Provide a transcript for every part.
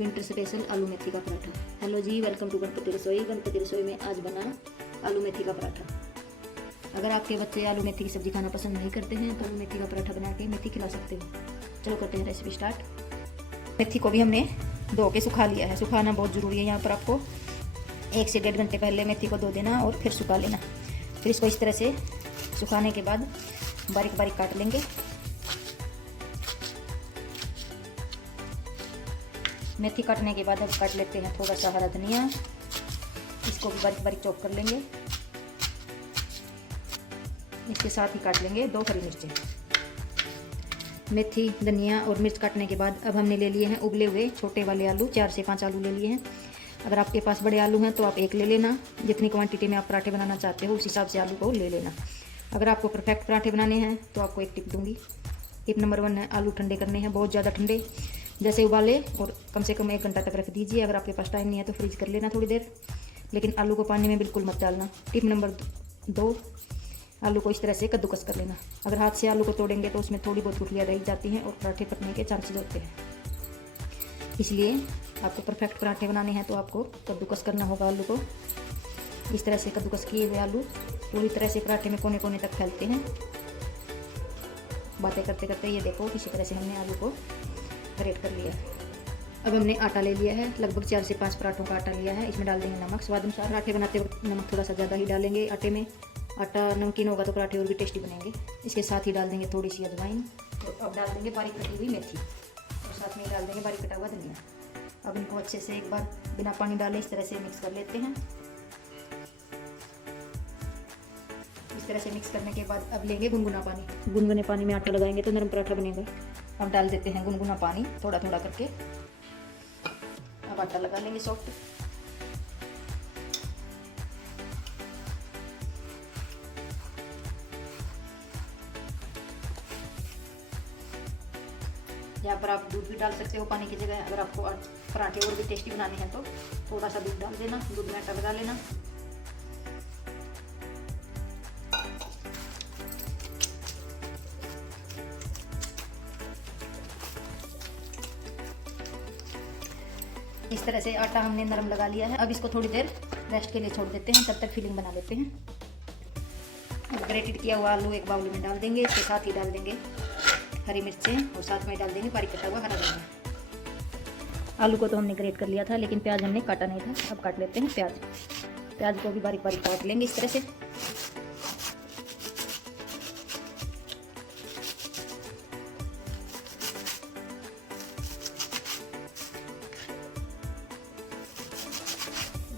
Winter special आलू मेथी का पराठा। हेलो जी, वेलकम टू गणपति रसोई। गणपति रसोई में आज बना आलू मेथी का पराठा। अगर आपके बच्चे आलू मेथी की सब्जी खाना पसंद नहीं करते हैं तो आलू मेथी का पराठा बना के मेथी खिला सकते हो। चलो करते हैं रेसिपी स्टार्ट। मेथी को भी हमने धो के सुखा लिया है। सुखाना बहुत ज़रूरी है। यहाँ पर आपको 1 से 1.5 घंटे पहले मेथी को धो देना और फिर सुखा लेना। फिर इसको इस तरह से सुखाने के बाद बारीक बारीक काट लेंगे। मेथी काटने के बाद अब काट लेते हैं थोड़ा सा हरा धनिया। इसको भी बारीक बारीक चॉप कर लेंगे। इसके साथ ही काट लेंगे 2 हरी मिर्चें। मेथी, धनिया और मिर्च काटने के बाद अब हमने ले लिए हैं उबले हुए छोटे वाले आलू। 4 से 5 आलू ले लिए हैं। अगर आपके पास बड़े आलू हैं तो आप 1 ले लेना। जितनी क्वांटिटी में आप पराठे बनाना चाहते हो उस हिसाब से आलू को ले लेना। अगर आपको परफेक्ट पराठे बनाने हैं तो आपको एक टिप दूंगी। टिप नंबर 1 है, आलू ठंडे करने हैं, बहुत ज़्यादा ठंडे। जैसे उबाले और कम से कम 1 घंटा तक रख दीजिए। अगर आपके पास टाइम नहीं है तो फ्रीज कर लेना थोड़ी देर, लेकिन आलू को पानी में बिल्कुल मत डालना। टिप नंबर 2, आलू को इस तरह से कद्दूकस कर लेना। अगर हाथ से आलू को तोड़ेंगे तो उसमें थोड़ी बहुत गुठलियाँ रह जाती हैं और पराठे पकने के चांसेस होते हैं। इसलिए आपको परफेक्ट पराठे बनाने हैं तो आपको कद्दूकस करना होगा आलू को। इस तरह से कद्दूकस किए हुए आलू पूरी तरह से पराठे में कोने कोने तक फैलते हैं। बातें करते करते ये देखो, इसी तरह से हमने आलू को ग्रेट कर लिया। अब हमने आटा ले लिया है, लगभग 4 से 5 पराठों का आटा लिया है। इसमें डाल देंगे नमक स्वाद अनुसार। पराठे बनाते वक्त नमक थोड़ा सा ज़्यादा ही डालेंगे आटे में। आटा नमकीन होगा तो पराठे और भी टेस्टी बनेंगे। इसके साथ ही डाल देंगे थोड़ी सी अजवाइन। तो अब डाल देंगे बारीक कटी हुई मेथी और साथ में डाल देंगे बारीक कटा हुआ धनिया। अब इनको अच्छे से एक बार बिना पानी डाले इस तरह से मिक्स कर लेते हैं। इस तरह से मिक्स करने के बाद अब लेंगे गुनगुना पानी। गुनगुने पानी में आटा लगाएंगे तो नरम पराठा बनेगा। अब डाल देते हैं गुनगुना पानी थोड़ा थोड़ा करके। अब आटा लगा लेंगे सॉफ्ट। यहाँ पर आप दूध भी डाल सकते हो पानी की जगह। अगर आपको पराठे और भी टेस्टी बनाने हैं तो थोड़ा सा दूध डाल देना। दूध में आटा लगा लेना। इस तरह से आटा हमने नरम लगा लिया है। अब इसको थोड़ी देर रेस्ट के लिए छोड़ देते हैं, तब तक फिलिंग बना लेते हैं। अब ग्रेटेड किया हुआ आलू एक बाउल में डाल देंगे। इसके साथ ही डाल देंगे हरी मिर्चें और साथ में डाल देंगे बारीक कटा हुआ हरा धनिया। आलू को तो हमने ग्रेट कर लिया था, लेकिन प्याज हमने काटा नहीं था। अब काट लेते हैं प्याज। प्याज को भी बारीक बारीक काट लेंगे इस तरह से।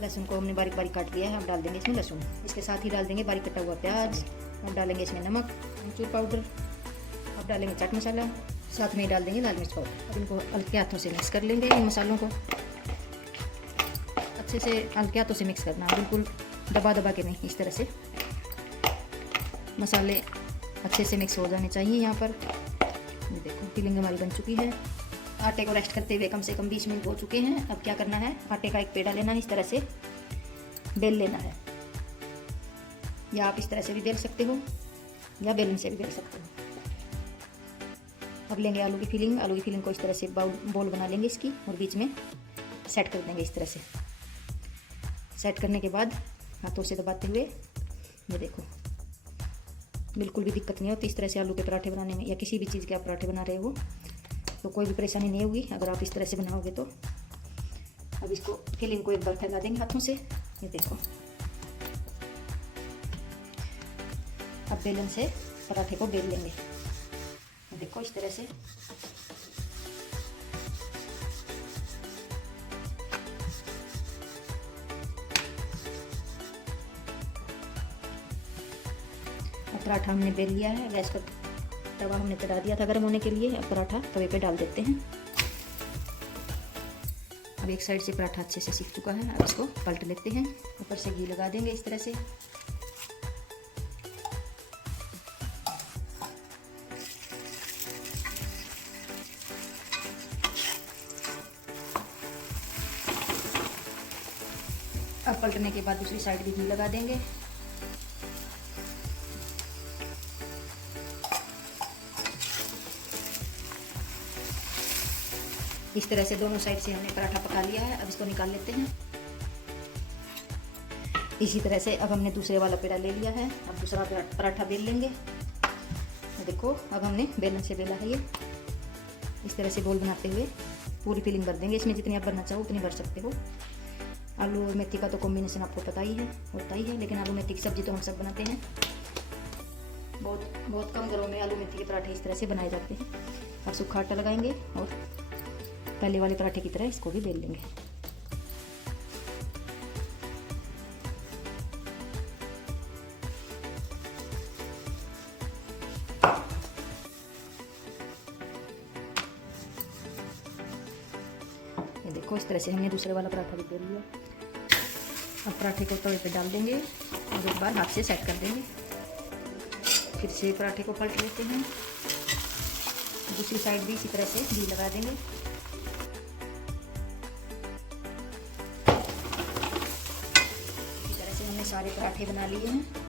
लहसुन को हमने बारीक बारीक काट लिया है। अब डाल देंगे इसमें लहसुन। इसके साथ ही डाल देंगे बारीक कटा हुआ प्याज। अब डालेंगे इसमें नमक, अमचूर पाउडर। अब डालेंगे चाट मसाला, साथ में ही डाल देंगे लाल मिर्च पाउडर। अब इनको हल्के हाथों से मिक्स कर लेंगे। इन मसालों को अच्छे से हल्के हाथों से मिक्स करना, बिल्कुल दबा दबा के नहीं। इस तरह से मसाले अच्छे से मिक्स हो जाने चाहिए। यहाँ पर ये देखो फिलिंग हमारी बन चुकी है। आटे को रेस्ट करते हुए कम से कम 20 मिनट हो चुके हैं। अब क्या करना है, आटे का एक पेड़ा लेना है, इस तरह से बेल लेना है। या आप इस तरह से भी बेल सकते हो या बेलन से भी बेल सकते हो। अब लेंगे आलू की फिलिंग। आलू की फिलिंग को इस तरह से बॉल बना लेंगे इसकी और बीच में सेट कर देंगे इस तरह से। सेट करने के बाद हाथों से दबाते हुए ये देखो, बिल्कुल भी दिक्कत नहीं होती इस तरह से आलू के पराठे बनाने में। या किसी भी चीज़ के आप पराठे बना रहे हो तो कोई भी परेशानी नहीं होगी अगर आप इस तरह से बनाओगे तो। अब इसको फिलिंग को एक बार फैला देंगे हाथों से। ये देखो, अब बेलन से पराठे को बेल लेंगे। देखो इस तरह से। अब पराठा हमने बेल लिया है। गैस पर तवा हमने चढ़ा दिया था गर्म होने के लिए। अब पराठा तवे पे डाल देते हैं। अब एक साइड से पराठा अच्छे से सीख चुका है। अब इसको पलट लेते हैं। ऊपर से घी लगा देंगे इस तरह से। अब पलटने के बाद दूसरी साइड भी घी लगा देंगे। इस तरह से दोनों साइड से हमने पराठा पका लिया है। अब इसको निकाल लेते हैं। इसी तरह से अब हमने दूसरे वाला पेड़ा ले लिया है। अब दूसरा पराठा बेल लेंगे। देखो अब हमने बेलन से बेला है ये। इस तरह से गोल बनाते हुए पूरी फिलिंग भर देंगे। इसमें जितनी आप भरना चाहो उतनी भर सकते हो। आलू और मेथी का तो कॉम्बिनेशन आपको पता ही है, होता ही है, लेकिन आलू मेथी की सब्जी तो हम सब बनाते हैं। बहुत कम घरों में आलू मेथी के पराठे इस तरह से बनाए जाते हैं। अब सूखा आटा लगाएंगे और पहले वाले पराठे की तरह इसको भी बेल लेंगे। ये देखो इस तरह से हमने दूसरे वाला पराठा भी बेल लिया। अब पराठे को तवे पे डाल देंगे और एक बार हाथ से सेट कर देंगे। फिर से पराठे को पलट लेते हैं। दूसरी साइड भी इसी तरह से घी लगा देंगे। इसी तरह से हमने सारे पराठे बना लिए हैं।